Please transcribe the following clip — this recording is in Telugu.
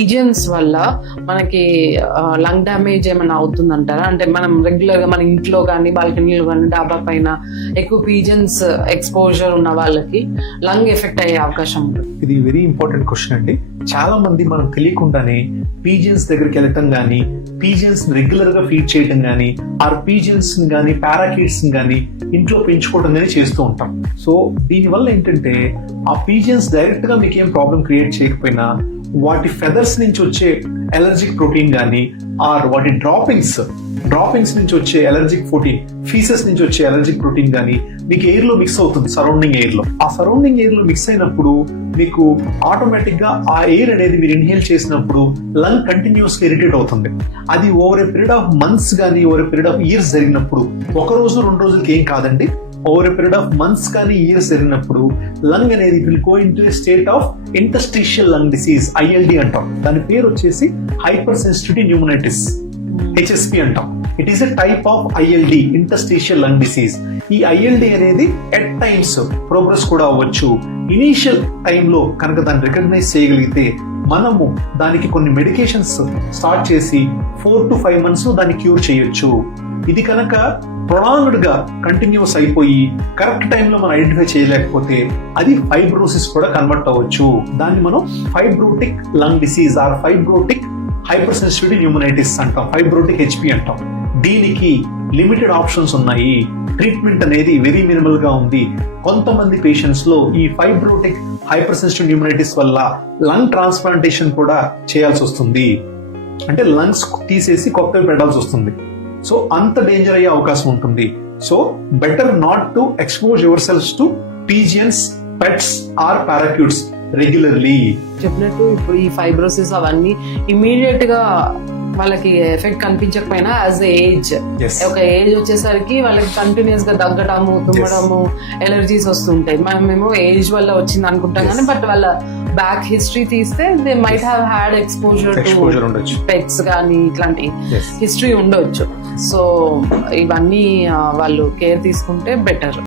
పీజియన్స్ వల్ల మనకి లంగ్ డ్యామేజ్ ఏమైనా అవుతుందంటారా? అంటే మనం రెగ్యులర్ గా మన ఇంట్లో కానీ బాల్కనీలో కానీ డాబా పైన ఎక్కువ పీజియన్స్ ఎక్స్పోజర్ ఉన్న వాళ్ళకి లంగ్ ఎఫెక్ట్ అయ్యే అవకాశం ఉంటుంది. ఇది వెరీ ఇంపార్టెంట్ క్వశ్చన్ అండి. చాలా మంది మనం తెలియకుండానే పీజియన్స్ దగ్గరికి వెళ్ళటం కానీ, పీజియన్స్ రెగ్యులర్ గా ఫీడ్ చేయడం కానీ, ఆర్ పీజియన్స్ కానీ పారాకీట్స్ కానీ ఇంట్లో పెంచుకోవడం కానీ చేస్తూ ఉంటాం. సో దీనివల్ల ఏంటంటే ఆ పీజియన్స్ డైరెక్ట్ గా మీకు ఏం ప్రాబ్లం క్రియేట్ చేయకపోయినా వాటి ఫెదర్స్ నుంచి వచ్చే ఎలర్జిక్ ప్రోటీన్ కానీ, ఆర్ వాటి డ్రాపింగ్స్ నుంచి వచ్చే ఎలర్జిక్ ప్రోటీన్, ఫీసెస్ నుంచి వచ్చే ఎలర్జిక్ ప్రోటీన్ కానీ మీకు ఎయిర్ లో మిక్స్ అవుతుంది. సరౌండింగ్ ఎయిర్ లో ఆ సరౌండింగ్ ఎయిర్ లో మిక్స్ అయినప్పుడు మీకు ఆటోమేటిక్ గా ఆ ఎయిర్ అనేది మీరు ఇన్హేల్ చేసినప్పుడు లంగ్ కంటిన్యూస్ గా ఇరిటేట్ అవుతుంది. అది over a period of months కానీ over a period of years జరిగినప్పుడు, ఒక రోజు 2 రోజులకి ఏం కాదండి, over a period of months కానీ ఇయర్స్ జరిగినప్పుడు లంగ్ అనేది will go into a state of interstitial lung disease, ILD అంటాం. దాని పేరు వచ్చేసి హైపర్ సెన్సిటివిటీ న్యూమోనైటిస్, HSP అంటాం. It is a type of ILD, interstitial lung disease. ఈ ILD అనేది ఎట్ టైమ్స్ ప్రోగ్రెస్ కూడా అవ్వచ్చు. ఇనీషియల్ టైంలో కనుక దాన్ని రికగ్నైజ్ చేయగలిగితే మనము దానికి కొన్ని మెడికేషన్స్ స్టార్ట్ చేసి 4 to 5 months దాన్ని క్యూర్ చేయొచ్చు. ఇది కనుక ప్రొలాంగ్డ్ గా కంటిన్యూస్ అయిపోయి కరెక్ట్ టైంలో మనం ఐడెంటిఫై చేయలేకపోతే అది ఫైబ్రోసిస్ కూడా కన్వర్ట్ అవ్వచ్చు. దాన్ని మనం fibrotic lung disease are fibrotic hyper sensitivity pneumonitis అంటాం, ఫైబ్రోటిక్ HP అంటాం. దీనికి లిమిటెడ్ ఆప్షన్స్ ఉన్నాయి. ట్రీట్మెంట్ అనేది వెరీ మినిమల్ గా ఉంది. కొంతమంది పేషెంట్స్ లో ఈ ఫైబ్రోటిక్ హైపర్ సెన్సిటివ్ న్యూమోనైటిస్ వల్ల లంగ్ ట్రాన్స్ప్లాంటేషన్ కూడా చేయాల్సి వస్తుంది. అంటే లంగ్స్ తీసేసి కొత్తవి పెట్టాల్సి వస్తుంది. సో అంత డేంజర్ అయ్యే అవకాశం ఉంటుంది. So better not to expose your selfs to pigeons, pets or parakeets regularly. చెప్పినట్టు ఇప్పుడు ఈ ఫైబ్రోసిస్ అవన్నీ ఇమీడియట్ గా వాళ్ళకి ఎఫెక్ట్ కనిపించకపోయినా యాజ్ ఏజ్, ఒక ఏజ్ వచ్చేసరికి వాళ్ళకి కంటిన్యూస్ గా దగ్గటము, తుమ్మడము, ఎలర్జీస్ వస్తుంటాయి. మనమేమో ఏజ్ వల్ల వచ్చింది అనుకుంటాం కానీ బట్ వాళ్ళ బ్యాక్ హిస్టరీ తీస్తే they might have had exposure to pets కానీ ఇట్లాంటి హిస్టరీ ఉండొచ్చు. సో ఇవన్నీ వాళ్ళు కేర్ తీసుకుంటే బెటర్.